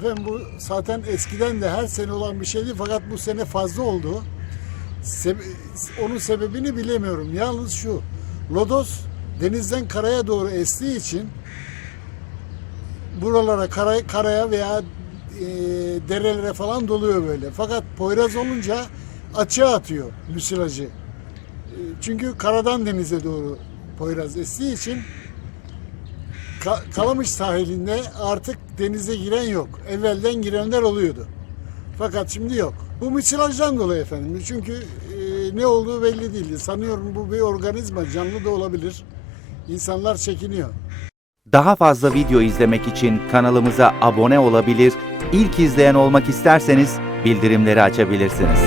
efendim bu zaten eskiden de her sene olan bir şeydi fakat bu sene fazla oldu. Sebe- onun sebebini bilemiyorum. Yalnız şu. Lodos denizden karaya doğru estiği için buralara kara- karaya veya e, derelere falan doluyor böyle. Fakat Poyraz olunca açığa atıyor müsilajı. E, çünkü karadan denize doğru Poyraz estiği için Ka- Kalamış sahilinde artık denize giren yok. Evvelden girenler oluyordu. Fakat şimdi yok. Bu müsilajdan dolayı efendim. Çünkü e, ne olduğu belli değildi. Sanıyorum bu bir organizma. Canlı da olabilir. İnsanlar çekiniyor. Daha fazla video izlemek için kanalımıza abone olabilir, ilk izleyen olmak isterseniz bildirimleri açabilirsiniz.